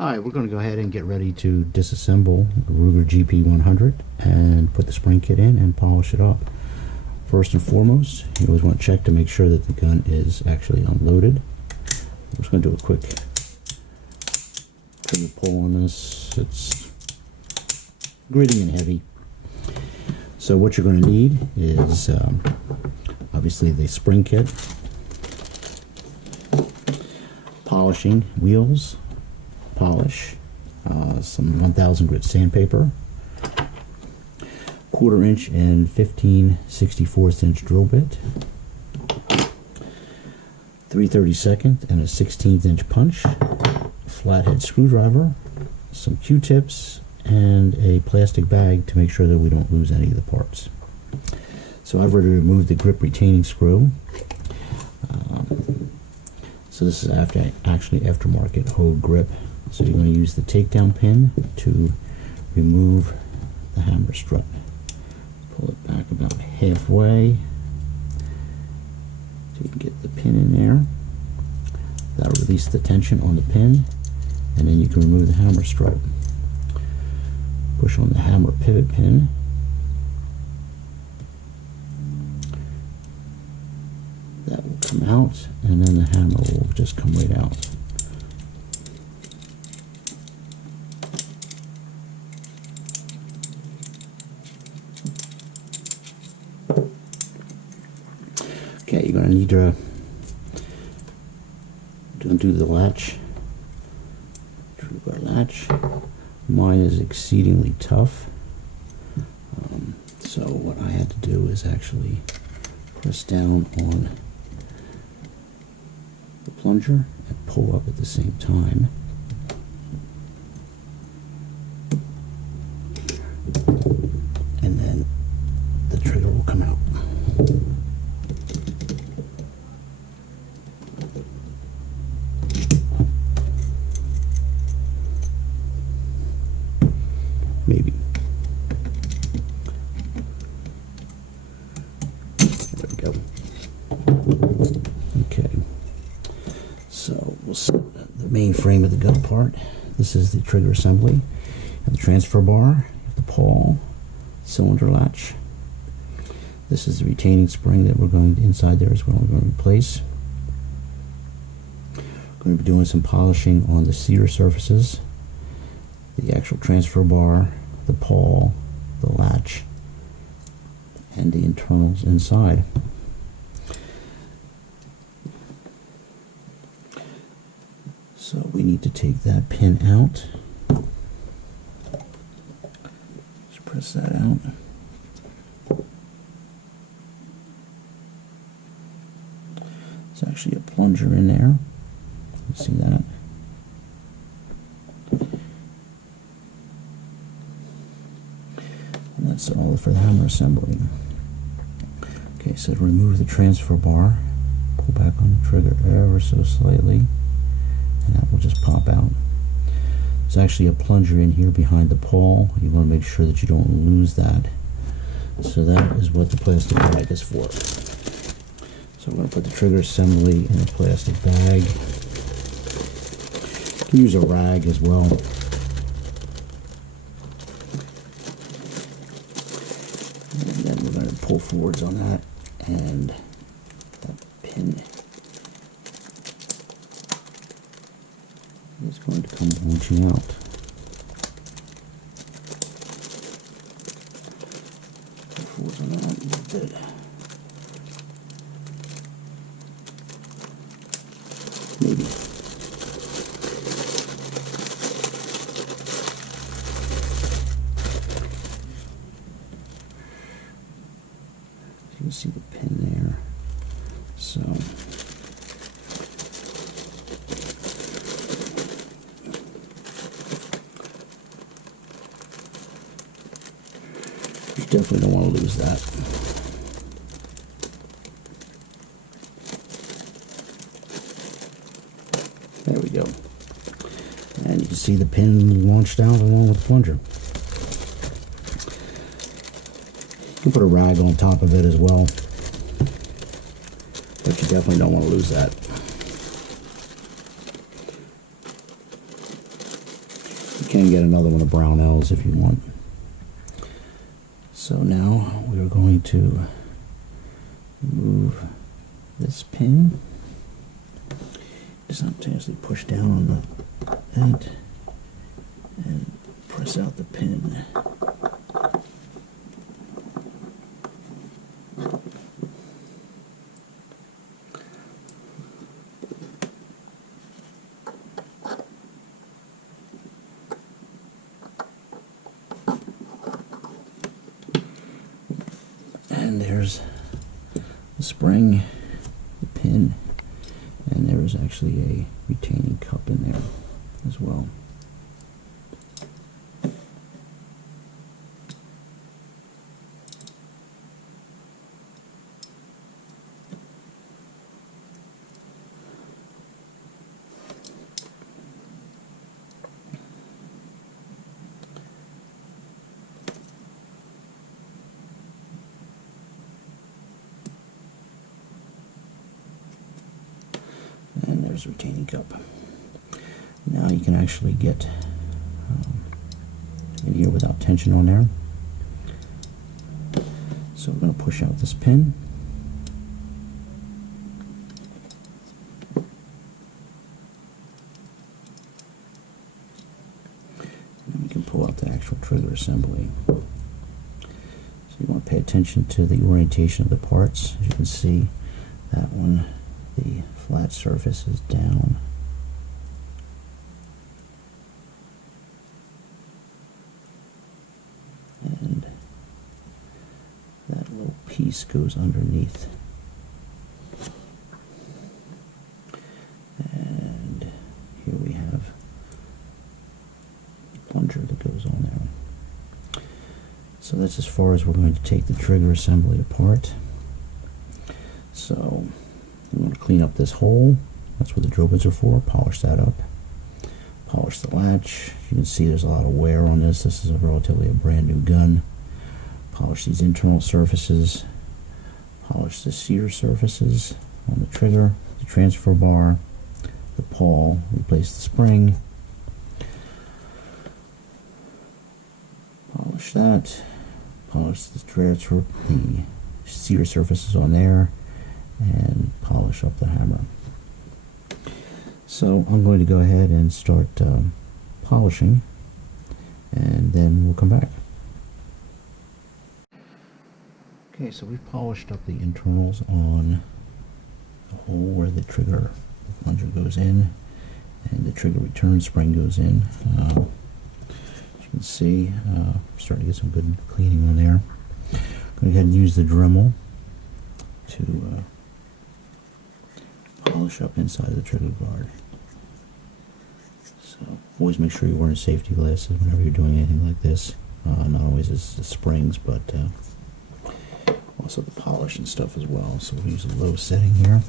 Alright, we're going to go ahead and get ready to disassemble the Ruger GP100 and put the spring kit in and polish it up. First and foremost, you always want to check to make sure that the gun is actually unloaded. I'm just going to do a quick pull on this. It's gritty and heavy. So what you're going to need is obviously the spring kit, polishing wheels, polish, some 1000 grit sandpaper, 1/4 inch and 15/64 inch drill bit, 3/32 and a 1/16 inch punch, flathead screwdriver, some Q-tips, and a plastic bag to make sure that we don't lose any of the parts. So I've already removed the grip retaining screw. So this is actually aftermarket Hogue grip. So you're going to use the takedown pin to remove the hammer strut. Pull it back about halfway so you can get the pin in there. That'll release the tension on the pin, and then you can remove the hammer strut. Push on the hammer pivot pin. That will come out, and then the hammer will just come right out. Okay, you're going to need to undo the latch, TrueGuard latch. Mine is exceedingly tough, so what I had to do is actually press down on the plunger and pull up at the same time. And then the trigger will come out. Maybe. There we go. Okay. So we'll set the main frame of the gun apart. This is the trigger assembly and the transfer bar, the pawl, cylinder latch. This is the retaining spring that we're going to, inside there as well, we're going to replace. We're going to be doing some polishing on the cedar surfaces, the actual transfer bar, the pawl, the latch, and the internals inside. So we need to take that pin out. Just press that out. There's actually a plunger in there. You see that? And that's all for the hammer assembly. Okay, so to remove the transfer bar, pull back on the trigger ever so slightly, and that will just pop out. There's actually a plunger in here behind the pawl. You want to make sure that you don't lose that. So that is what the plastic bag is for. So I'm going to put the trigger assembly in a plastic bag. You can use a rag as well. And then we're going to pull forwards on that, and that pin is going to come launching out. Pull forwards on that a little bit. Maybe. You can see the pin there. So you definitely don't want to lose that. There we go. And you can see the pin launched out along with the plunger. You can put a rag on top of it as well, but you definitely don't want to lose that. can get another one of Brownell's if you want. So now we are going to move this pin. Just simultaneously push down on the vent and press out the pin. And there's the spring, the pin, and there is actually a retaining cup in there as well. And there's a retaining cup. Now you can actually get in here without tension on there. So we're going to push out this pin. And we can pull out the actual trigger assembly. So you want to pay attention to the orientation of the parts. As you can see, that one, the flat surface is down. And that little piece goes underneath. And here we have a plunger that goes on there. So that's as far as we're going to take the trigger assembly apart. So I'm going to clean up this hole. That's what the drill bits are for. Polish that up. Polish the latch. You can see there's a lot of wear on this. This is relatively a brand new gun. Polish these internal surfaces. Polish the sear surfaces on the trigger, the transfer bar, the pawl. Replace the spring. Polish that. Polish the transfer, the sear surfaces on there, and polish up the hammer. So I'm going to go ahead and start polishing, and then we'll come back. Okay, so we've polished up the internals on the hole where the trigger plunger goes in and the trigger return spring goes in. As you can see, starting to get some good cleaning on there. I'm going to go ahead and use the Dremel to polish up inside the trigger guard. So always make sure you're wearing safety glasses whenever you're doing anything like this. Not always as the springs, but also the polish and stuff as well. So we'll use a low setting here.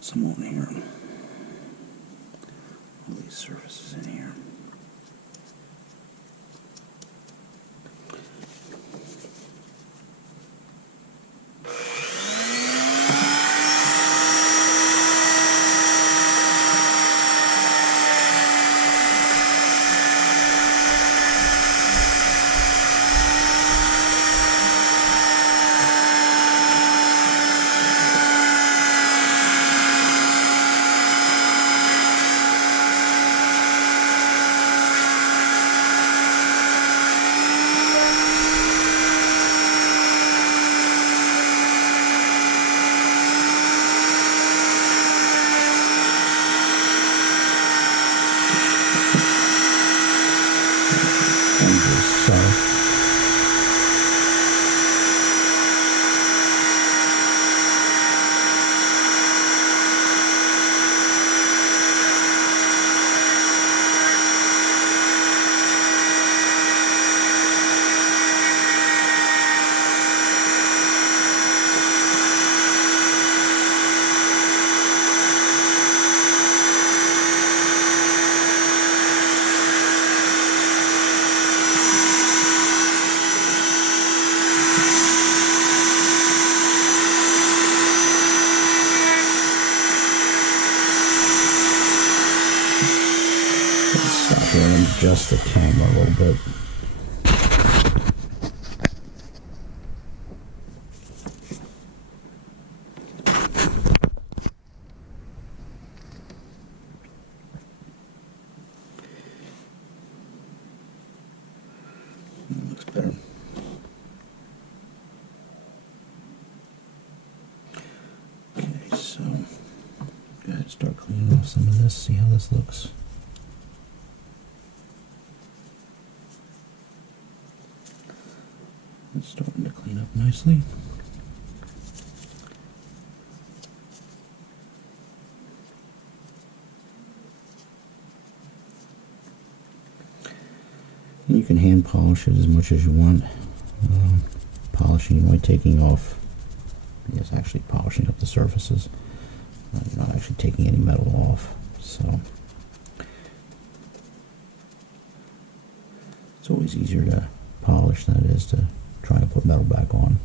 Some on here. All these surfaces in here. here and adjust the camera a little bit. That looks better. Okay, so go ahead and start cleaning off some of this, see how this looks. It's starting to clean up nicely. And you can hand polish it as much as you want. Polishing by taking off, it's actually polishing up the surfaces, not actually taking any metal off. So it's always easier to polish than it is to try and put metal back on.